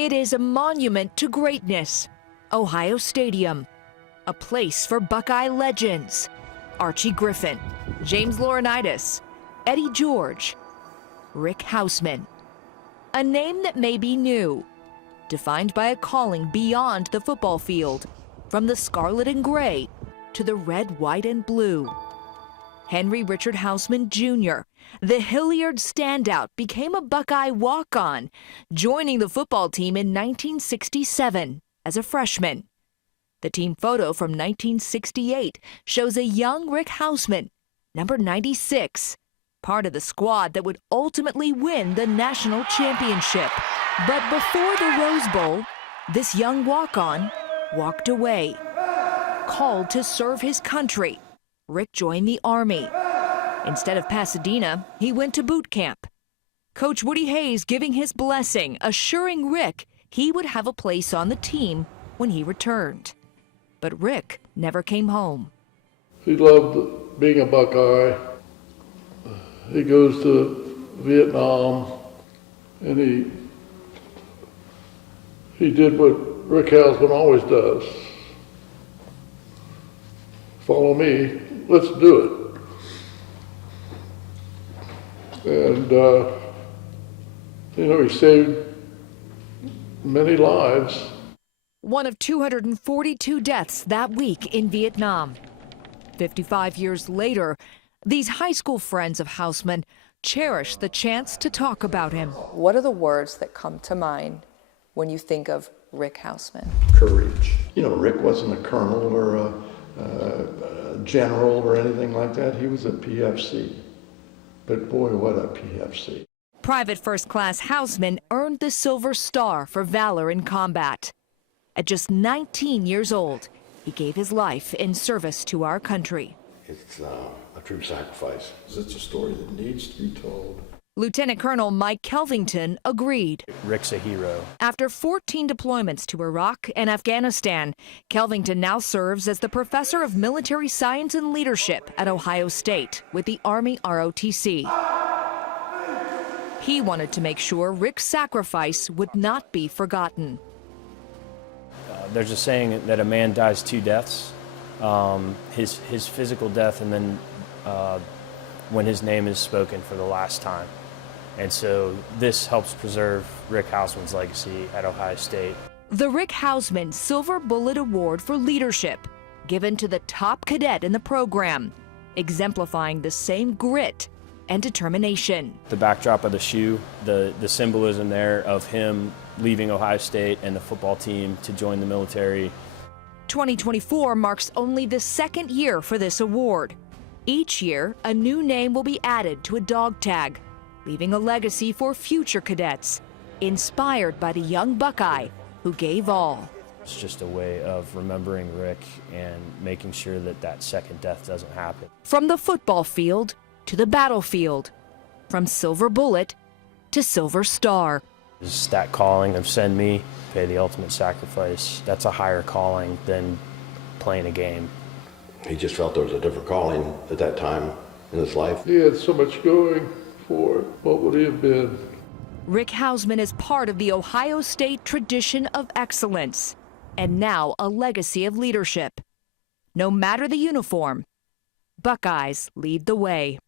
It is a monument to greatness. Ohio Stadium, a place for Buckeye legends. Archie Griffin, James Laurinaitis, Eddie George, Rick Hausman. A name that may be new, defined by a calling beyond the football field, from the scarlet and gray to the red, white, and blue. Henry Richard Hausman Jr., the Hilliard standout, became a Buckeye walk-on, joining the football team in 1967 as a freshman. The team photo from 1968 shows a young Rick Hausman, number 96, part of the squad that would ultimately win the national championship. But before the Rose Bowl, this young walk-on walked away. Called to serve his country, Rick joined the Army. Instead of Pasadena, he went to boot camp. Coach Woody Hayes giving his blessing, assuring Rick he would have a place on the team when he returned. But Rick never came home. He loved being a Buckeye. He goes to Vietnam, and he did what Rick Hausman always does. Follow me, let's do it. And, he saved many lives. One of 242 deaths that week in Vietnam. 55 years later, these high school friends of Hausman cherish the chance to talk about him. What are the words that come to mind when you think of Rick Hausman? Courage. Rick wasn't a colonel or a general or anything like that. He was a PFC. But boy, what a PFC. Private First Class Hausman earned the Silver Star for valor in combat. At just 19 years old, he gave his life in service to our country. It's a true sacrifice. It's a story that needs to be told. Lieutenant Colonel Mike Kelvington agreed. Rick's a hero. After 14 deployments to Iraq and Afghanistan, Kelvington now serves as the professor of military science and leadership at Ohio State with the Army ROTC. He wanted to make sure Rick's sacrifice would not be forgotten. There's a saying that a man dies two deaths, his physical death and then when his name is spoken for the last time. And so this helps preserve Rick Hausman's legacy at Ohio State. The Rick Hausman Silver Bullet Award for Leadership, given to the top cadet in the program, exemplifying the same grit and determination. The backdrop of the shoe, the symbolism there of him leaving Ohio State and the football team to join the military. 2024 marks only the second year for this award. Each year, a new name will be added to a dog tag, leaving a legacy for future cadets, inspired by the young Buckeye who gave all. It's just a way of remembering Rick and making sure that that second death doesn't happen. From the football field to the battlefield, from Silver Bullet to Silver Star. It's that calling of send me, pay the ultimate sacrifice. That's a higher calling than playing a game. He just felt there was a different calling at that time in his life. He had so much going for it. What would he have been? Rick Hausman is part of the Ohio State tradition of excellence, and now a legacy of leadership. No matter the uniform, Buckeyes lead the way.